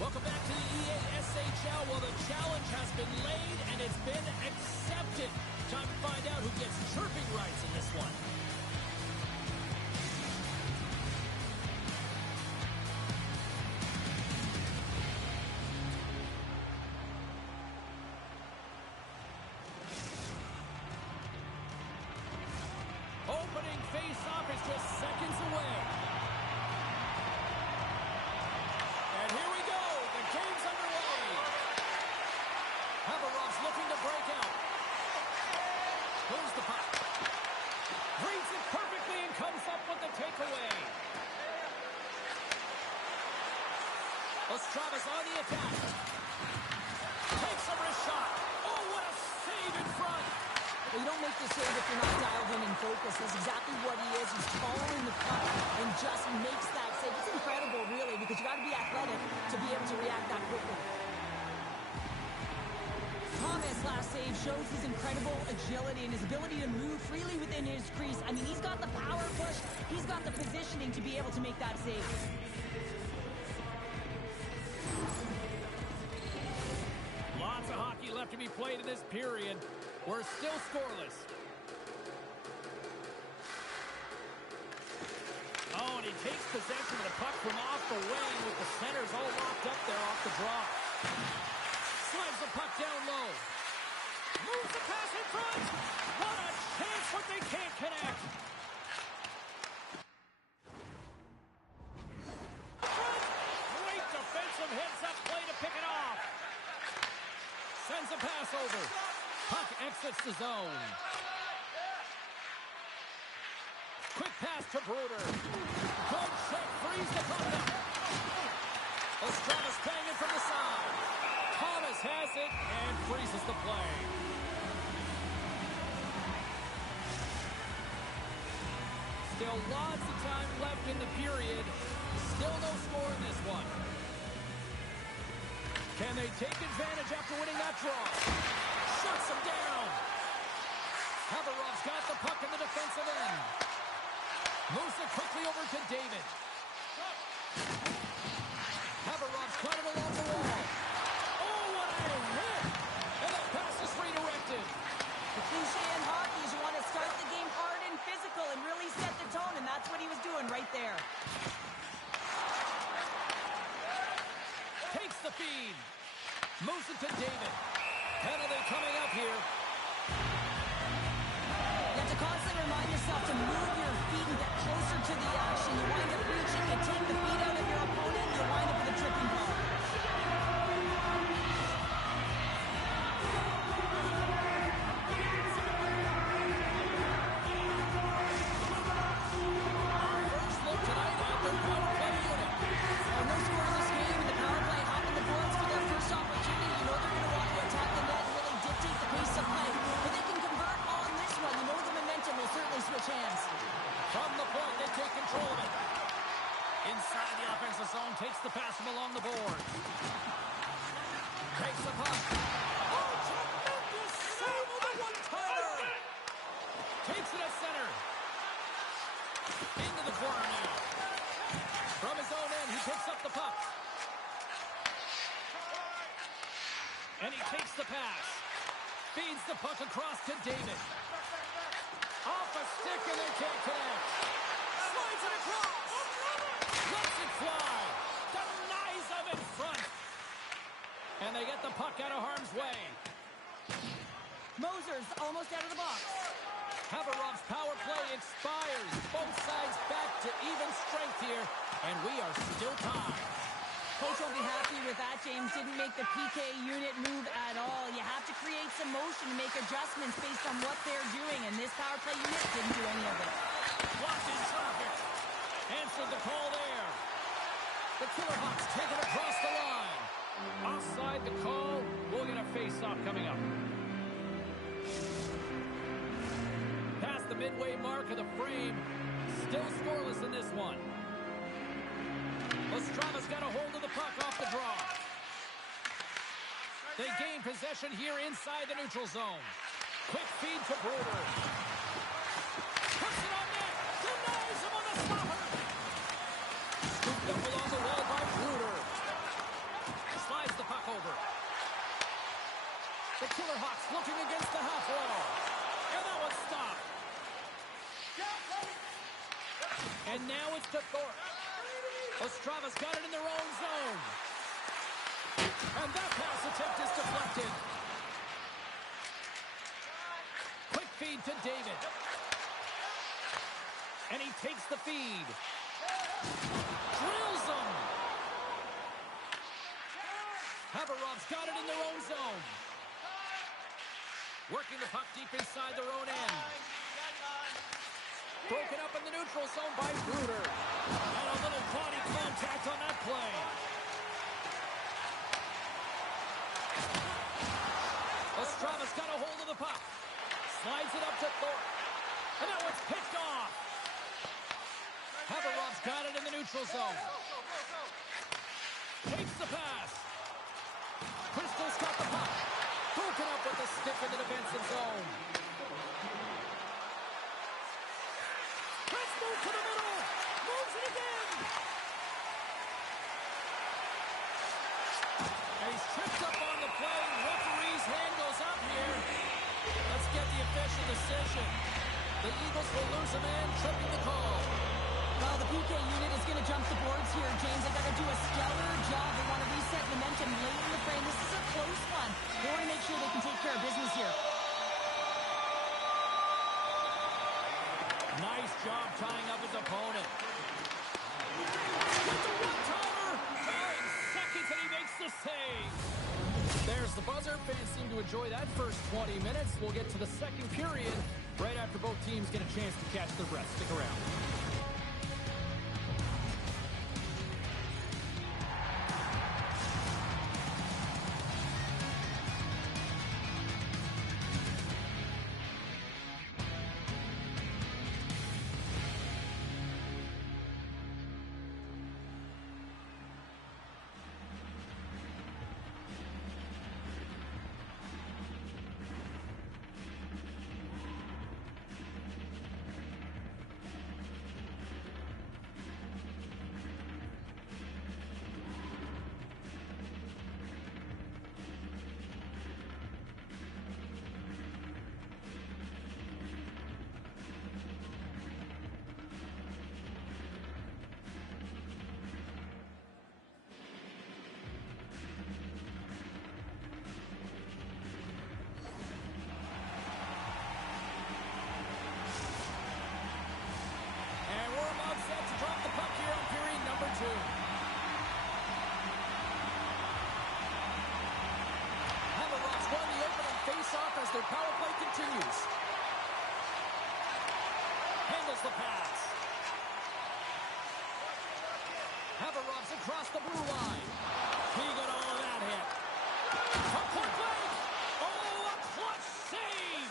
Welcome back to the EASHL. Well, the challenge has been laid and it's been accepted. Time to find out who gets chirping rights in this one. Opening face-off is just seconds away. And here we go. The game's underway. Haverov's looking to break out. Pulls the puck. Reads it perfectly and comes up with the takeaway. Ostrava's on the attack. Takes a wrist shot. Oh, what a save in front. Well, you don't make the save if you're not dialed in and focused. That's exactly what he is. He's following the puck and just makes that save. It's incredible, really, because you got to be athletic to be able to react that quickly. Thomas' last save shows his incredible agility and his ability to move freely within his crease. I mean, he's got the power push. He's got the positioning to be able to make that save. Lots of hockey left to be played in this period. We're still scoreless. Oh, and he takes possession of the puck from off the wing with the centers all locked up there off the draw. Slides the puck down low. Moves the pass in front. What a chance, but they can't connect. Great defensive heads-up play to pick it off. Sends a pass over. Puck exits the zone. Quick pass to Bruder. Good check, frees the puck up. Ostrava's playing it from the side. Thomas has it and freezes the play. Still lots of time left in the period. Still no score in this one. Can they take advantage after winning that draw? Shuts him down. Haverov's got the puck in the defensive end. Moves it quickly over to David. Haverov's got it along the wall. Oh, what a hit! And the pass is redirected. The cliche in hockey is you want to start the game hard and physical and really set the tone, and that's what he was doing right there. Takes the feed. Moves it to David. Penalty coming up here. You have to constantly remind yourself to move your feet and get closer to the action. You wind up reaching, you take the feet out of your opponent, you wind up with a tripping ball. First look tonight at the power play unit. No score in this game, and the power play hopping the boards for their first opportunity. You know they're going to want to attack the net and really dictate the pace of play. But they can convert on this one. You know the momentum will certainly switch hands. From the point, they take control of it. Inside the offensive zone, takes the pass from along the board. Takes the puck. Oh, tremendous save with a one-timer. Takes it at center. Into the corner now. From his own end, he picks up the puck. And he takes the pass. Feeds the puck across to David. Off a stick and they can't connect. Slides it across. Lets it fly. Denies them in front. And they get the puck out of harm's way. Moser's almost out of the box. Haverov's power play expires. Both sides back to even strength here. And we are still tied. Coach will be happy with that. James didn't make the PK unit move at all. You have to create some motion and make adjustments based on what they're doing, and this power play unit didn't do any of it. Blocked in traffic. Answered the call there. The Killer Hawks take it across the line. Offside the call. We'll get a face-off coming up. Past the midway mark of the frame. Still scoreless in this one. Ostrava's got a hold of the puck off the draw. They gain possession here inside the neutral zone. Quick feed to Bruder. Puts it on net. Denies him on the stopper. Scooped up along the wall by Bruder. over. The Killer Hawks looking against the half wall. And that one's stopped. And now it's to Thorpe. Ostrava's got it in their own zone. And that pass attempt is deflected. Quick feed to David. And he takes the feed. Drills them. Haverov's got it in their own zone. Working the puck deep inside their own end. Broken up in the neutral zone by Bruder. And a little body contact on that play. Ostrava's got a hold of the puck. Slides it up to Thorpe. And that one's picked off. Haverov's got it in the neutral zone. Takes the pass. Prisiel's got the puck. Broken up with the stick in the defensive zone. Let's move to the middle. Moves it again. And he's tripped up on the play. Referee's hand goes up here. Let's get the official decision. The Eagles will lose a man, tripping the call. Well, the PK unit is going to jump the boards here, James. They've got to do a stellar job. They want to reset momentum late in the frame. This is a close one. They want to make sure they can take care of business here. Nice job tying up his opponent. With the one-timer. 5 seconds and he makes the save. There's the buzzer. Fans seem to enjoy that first 20 minutes. We'll get to the second period right after both teams get a chance to catch their breath. Stick around. Haverov's won the opening face-off as their power play continues. Handles the pass. Haverov's across the blue line. He got all of that hit. From point blank. Oh, a clutch save.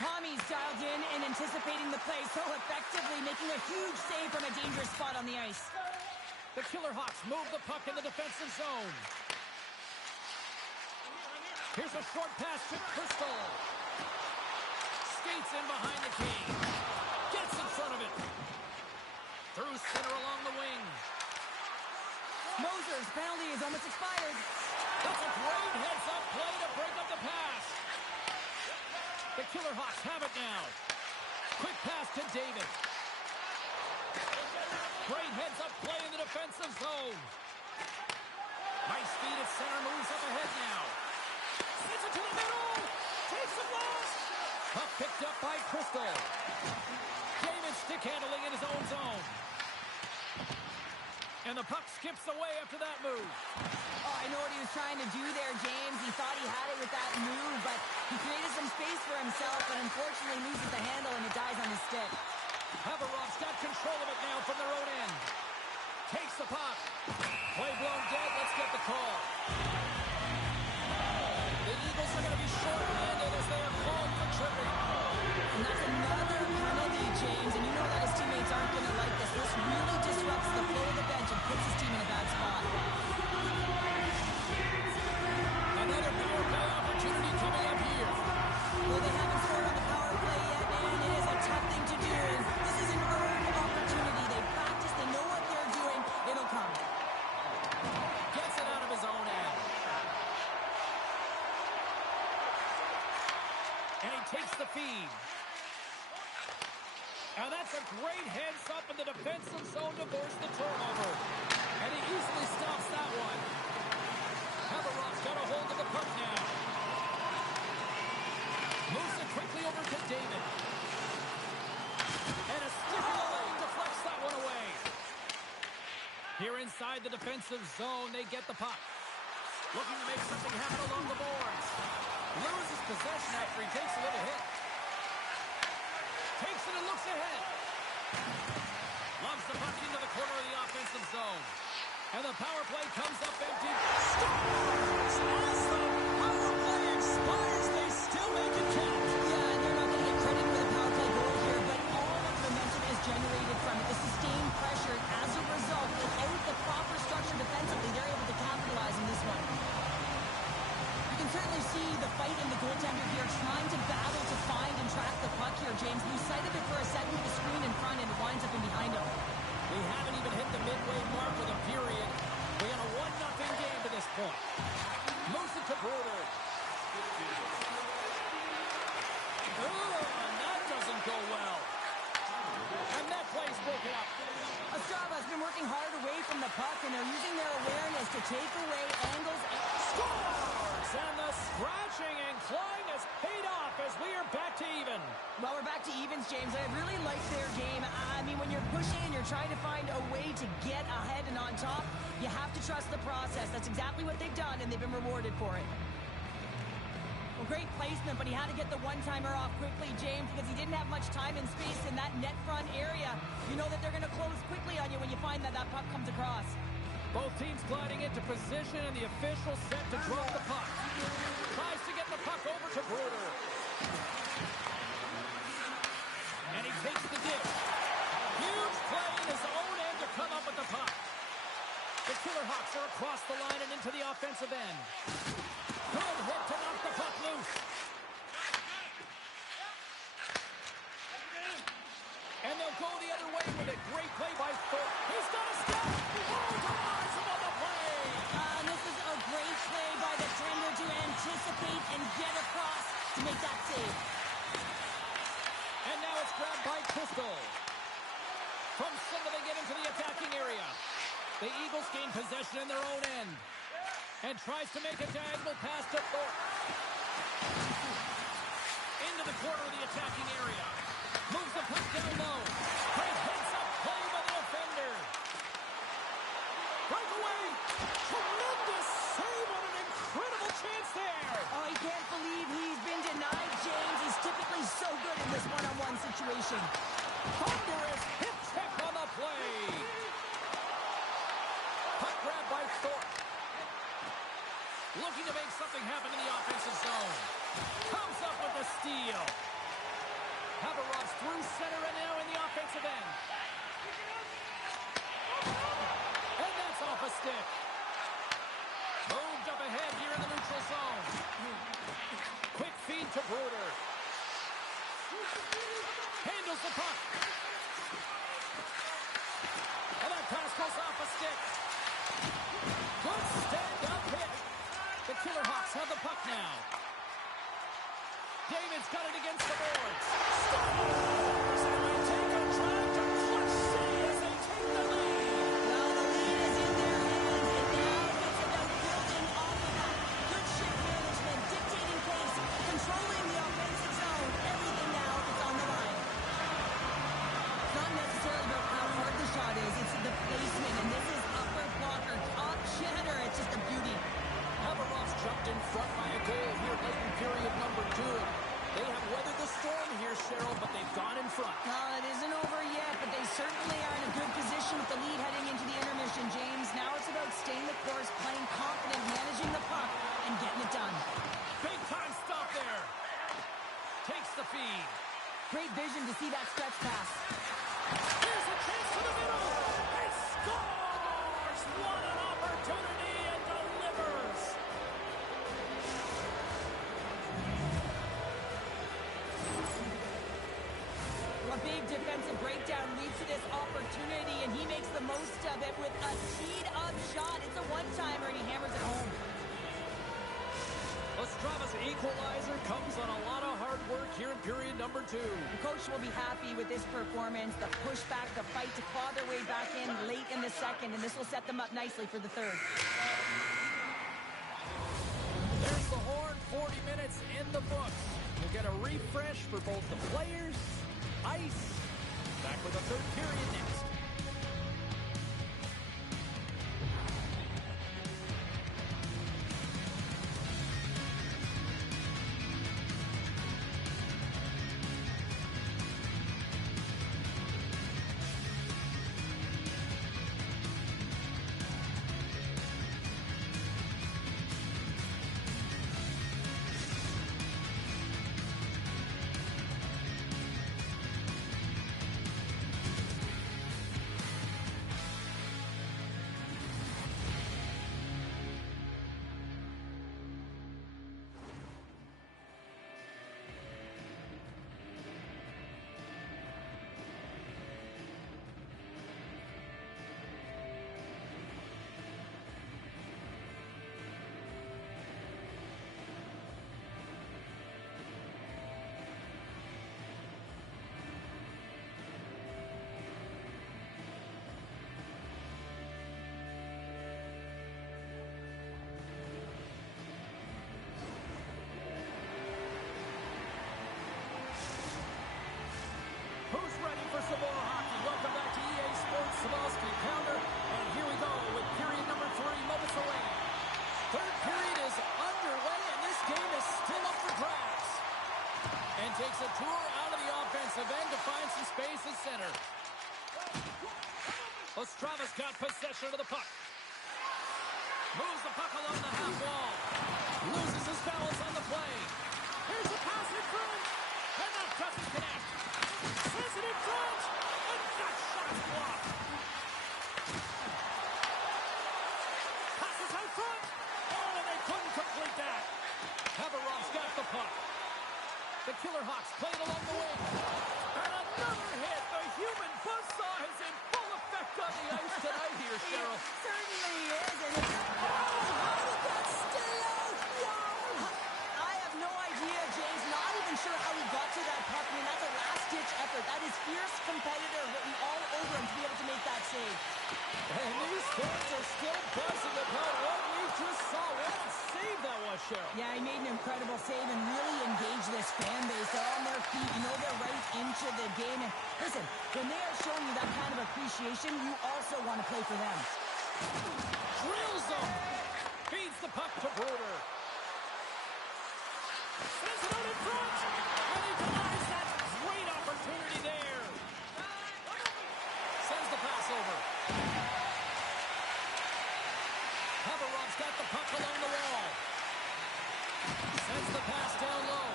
Tommy's dialed in and anticipating the play so effectively, making a huge save from a dangerous spot on the ice. The Killer Hawks move the puck in the defensive zone. Here's a short pass to Prisiel. Skates in behind the cage. Gets in front of it. Through center along the wing. Moser's penalty is almost expired. That's a great heads-up play to break up the pass. The Killer Hawks have it now. Quick pass to David. Great heads-up play in the defensive zone. Nice feed at center, moves up ahead now. Sends it to the middle. Takes the blast. Puck picked up by Prisiel. David stick handling in his own zone. And the puck skips away after that move. Oh, I know what he was trying to do there, James. He thought he had it with that move, but he created some space for himself, but unfortunately loses the handle and it dies on his stick. Haverov's got control of it now from their own end. Takes the puck. Play blown dead. Let's get the call. The Eagles are going to be short-handed as they are called for tripping. And that's another penalty, James, and you know that his teammates aren't going to like this. This really disrupts the flow of the bench and puts his team in a bad spot. Another power play opportunity coming up here. Well, they haven't scored on the power play yet, and it is a tough thing to do. This is an earned opportunity. They practice, they know what they're doing. It'll come. Gets it out of his own end. And he takes the feed. And that's a great heads up in the defensive zone to force the turnover. And he easily stops that one. Haveroff's got a hold of the puck now. Moves it quickly over to David. And a stick in the lane deflects that one away. Here inside the defensive zone, they get the puck. Looking to make something happen along the boards. Loses possession after he takes a little hit. Takes it and looks ahead. Loves the puck into the corner of the offensive zone. And the power play comes up empty. Scores! As the power play expires, they still make it count. Yeah, and they're not going to get credit for the power play goal here, but all of the momentum is generated from it. The sustained pressure, as a result, without the proper structure defensively, they're able to capitalize in this one. You can certainly see the fight in the goaltender here, trying to battle to find and track the puck here, James. Lose sight of it for a second with the screen in front, and it winds up in behind him. They haven't even hit the midway mark of the period. We got a 1-0 game to this point. Moves it to Bruder. And that doesn't go well. And that play's broken up. Ostrava's been working hard away from the puck, and they're using their awareness to take away angles. Scores! And the scratching and clawing has paid off as we are back to even. Well, we're back to evens, James. I really like their game. I mean, when you're pushing and you're trying to find a way to get ahead and on top, you have to trust the process. That's exactly what they've done, and they've been rewarded for it. Well, great placement, but he had to get the one-timer off quickly, James, because he didn't have much time and space in that net front area. You know that they're going to close quickly on you when you find that that puck comes across. Both teams gliding into position, and the official set to drop the puck. Tries to get the puck over to Bruder. And he takes the dip. Huge play in his own end to come up with the puck. The Killer Hawks are across the line and into the offensive end. Good hit to knock the puck loose. And they'll go the other way with a great play by Thorpe. He's got a step. Oh, denies him on the play. And this is a great play by the tender to anticipate and get across to make that save. And now it's grabbed by Prisiel. From center they get into the attacking area. The Eagles gain possession in their own end. And tries to make a diagonal pass to Thorpe. Into the corner of the attacking area. Moves the puck down low. Great heads-up play by the defender. Breakaway. Tremendous save on an incredible chance there. Oh, he can't believe he's been denied, James. He's typically so good in this one-on-one situation. Thunderous hip check on the play. Puck grab by Thorpe. Looking to make something happen in the offensive zone. Comes up with a steal. Haveroff's through center and now in the offensive end. And that's off a stick. Moved up ahead here in the neutral zone. Quick feed to Bruder. Handles the puck. And that pass goes off a stick. Good stand-up hit. The Killer Hawks have the puck now. David's got it against the boards. Scores! And they take a drive to Clutch City as they take the lead. Well, the lead is in their hands, and now it's about building off of that. Good shift management, dictating pace, controlling the offensive zone. Everything now is on the line. It's not necessarily about how hard the shot is. It's the placement, and this is upper blocker, top cheddar. It's just a beauty. Haveroff's jumped in front by a goal here late in period number 2. They have weathered the storm here, Cheryl, but they've gone in front. Well, it isn't over yet, but they certainly are in a good position with the lead heading into the intermission, James. Now it's about staying the course, playing confident, managing the puck, and getting it done. Big time stop there. Takes the feed. Great vision to see that stretch pass. Here's a chance to the middle. It scores! What an opportunity and delivers. A big defensive breakdown leads to this opportunity, and he makes the most of it with a teed-up shot. It's a one-timer, and he hammers it home. Ostrava's equalizer comes on a lot of hard work number 2. The coach will be happy with this performance, the pushback, the fight to claw their way back in late in the second, and this will set them up nicely for the third. There's the horn, 40 minutes in the books. We'll get a refresh for both the players, ice. Back with the third period next. Who's ready for some more hockey? Welcome back to EA Sports Savalsky Pounder. And here we go with period number 3 moments away. Third period is underway, and this game is still up for grabs. And takes a tour out of the offensive end to find some space at center. Ostrava's got possession of the puck. Moves the puck along the half wall. Loses his balance on the play. Here's a pass in front. And that doesn't connect. Sends it in front. And that shot's blocked. Passes out front. Oh, and they couldn't complete that. Haverov's got the puck. The Killer Hawks played along the wing. And another hit. The human buzzsaw is in full effect on the ice tonight here, Cheryl. It certainly is. And it's... Oh, how did that stay out? Wow. I have no idea, James. Not even sure how he got to that puck. I mean, that's a last-ditch effort. That is fierce competitor written all over him to be able to make that save. And these fans are still buzzing about what we just saw. What a save that was, Cheryl. Yeah, he made an incredible save and really engaged this fan base. They're on their feet. You know they're right into the game. And listen, when they are showing you that kind of appreciation, you also want to play for them. Drills them. Feeds the puck to Bruder. Sends it out in front. And he denies that great opportunity there. Sends the pass over. Haverov's got the puck along the wall. Sends the pass down low.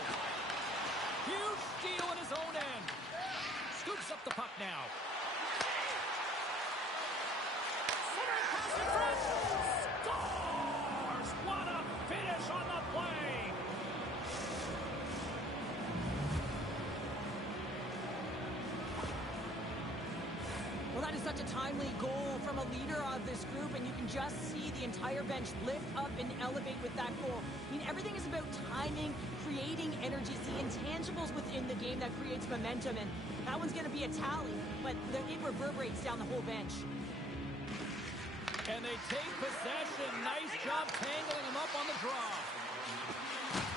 Huge steal at his own end. Scoops up the puck now. Centering pass in front. Scores! What a finish on the play. Well, that is such a timely goal from a leader of this group, and you can just see the entire bench lift up and elevate with that goal. I mean, everything is about timing, creating energy, it's the intangibles within the game that creates momentum, and that one's going to be a tally, but it reverberates down the whole bench. And they take possession. Nice job tangling him up on the draw.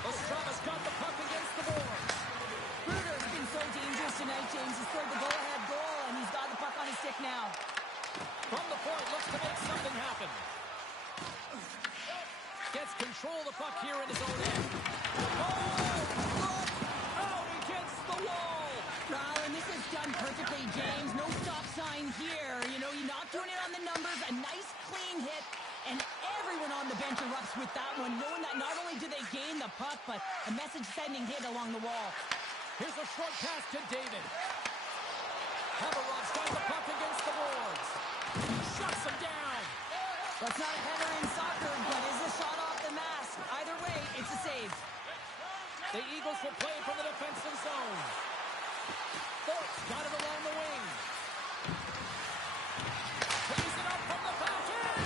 Ostrava's got the puck against the boards. Bruder's been so dangerous tonight, James. He scored the go-ahead goal, and he's got the puck on his stick now. From the point, looks to make something happen. Gets control of the puck here in his own end. Oh, look out against the wall. Wow, and this is done perfectly, James. No stop sign here. You know, you're not doing it on the numbers. A nice, clean hit, and everyone on the bench erupts with that one, knowing that not only do they gain the puck, but a message-sending hit along the wall. Here's a short pass to David. Haverov's got the puck against the boards. Shuts him down. That's not a header in soccer, but is a shot off the mask. Either way, it's a save. The Eagles will play from the defensive zone. Thorpe's got it along the wing. Plays it up from the back end.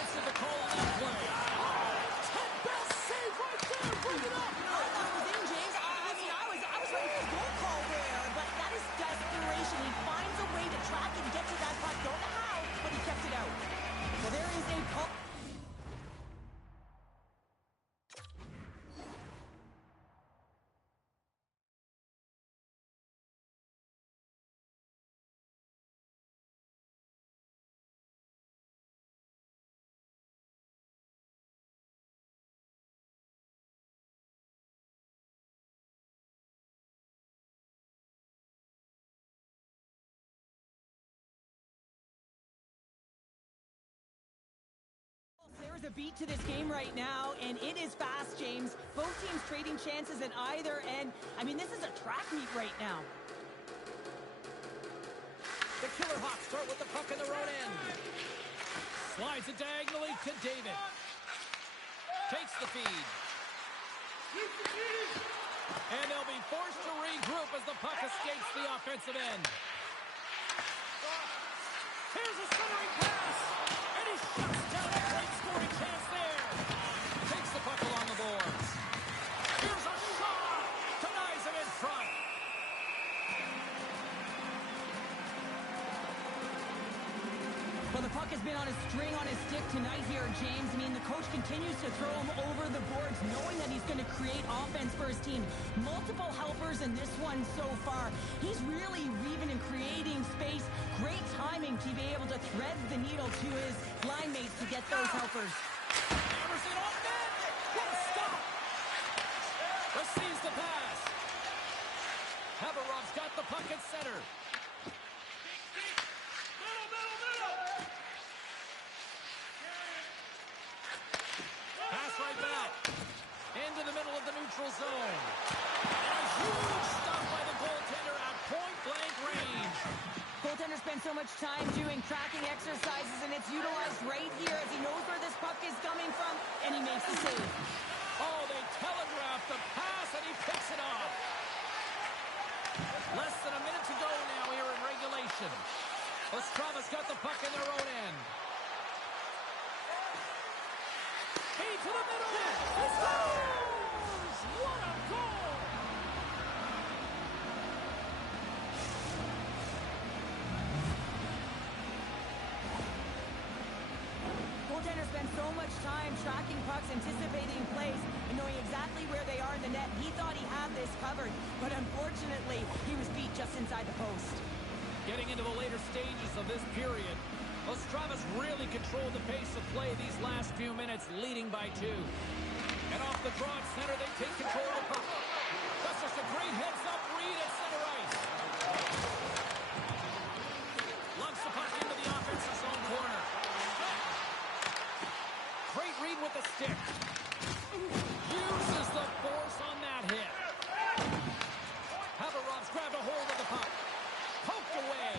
Answered the call on that play. Oh, best save right there. Bring it up. I thought it was in, James. I mean, I was ready for a goal There's a beat to this game right now, and it is fast, James. Both teams trading chances at either end. I mean, this is a track meet right now. The Killer Hawks start with the puck in their own end. Slides it diagonally to David. Takes the feed. And they'll be forced to regroup as the puck escapes the offensive end. Here's a centering pass. And he shuts down a great scoring chance there. Takes the puck along the boards. Here's a shot. Denies him in front. Well, the puck has been on a string on his stick tonight here, James. I mean, the coach continues to throw him over the boards, knowing that he's going to create offense for his team. Multiple helpers in this one so far. He's really weaving and creating space. Great timing to be able to thread the needle to his line mates to get those helpers. Hammers it on net. What a stop. Receives the pass. Haberov's got the puck at center. Right back. Into the middle of the neutral zone. And a huge stop by the goaltender at point-blank range. Goaltender spends so much time doing tracking exercises, and it's utilized right here as he knows where this puck is coming from, and he makes the save. Oh, they telegraph the pass, and he picks it off. Less than a minute to go now here in regulation. Ostrava's got the puck in their own end. Feed to the middle. He scores! What a goal! Goaltender spends so much time tracking pucks, anticipating plays, and knowing exactly where they are in the net. He thought he had this covered, but unfortunately, he was beat just inside the post. Getting into the later stages of this period, Ostrava's really controlled the pace of play these last few minutes, leading by 2. And off the draw at center, they take control of the puck. That's just a great heads-up read at center ice. Lugs the puck into the offensive zone corner. Great read with the stick. Uses the force on that hit. Haberov's grabbed a hold of the puck. Poked away.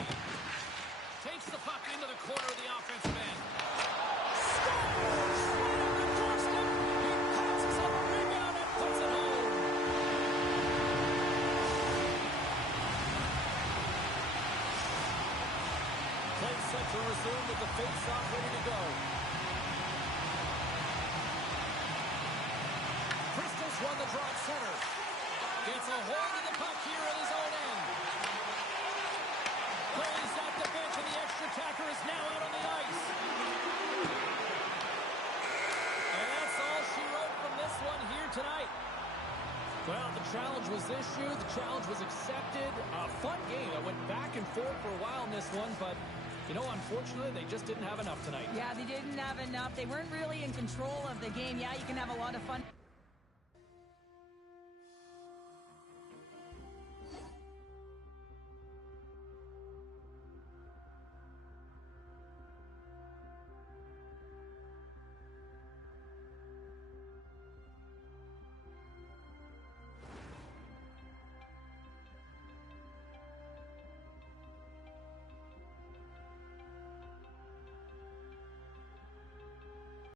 Takes the puck into the corner of the offensive end. Scores! Right on the doorstep. He passes up a rebound and puts it home. Play set to resume with the face-off ready to go. Prisiel's won the draw at center. Gets a hold of the puck here at his own end. Goalie's at the bench, and the extra attacker is now out on the ice. And that's all she wrote from this one here tonight. Well, the challenge was issued. The challenge was accepted. A fun game. It went back and forth for a while in this one, but, you know, unfortunately, they just didn't have enough tonight. Yeah, they didn't have enough. They weren't really in control of the game. Yeah, you can have a lot of fun.